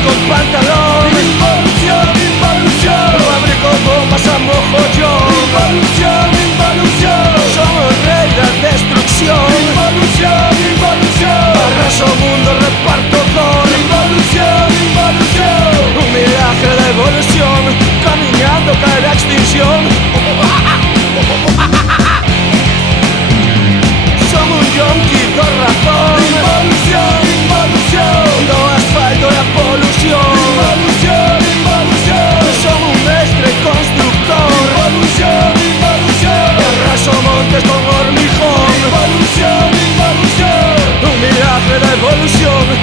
Con pantalón, involución, involución. Fabrico bombas a mojollón, involución, involución. Somos rey de la destrucción, involución, involución. Arraso mundo, reparto don, involución, involución. Un milagro de evolución, caminando cae la extinción. Somos un yonki, dos razón, involución, involución. No asfalto, la polución, involución, involución. Somos un mestre constructor, involución, involución. Arraso montes con hormigón, involución, involución. Un milagro de evolución.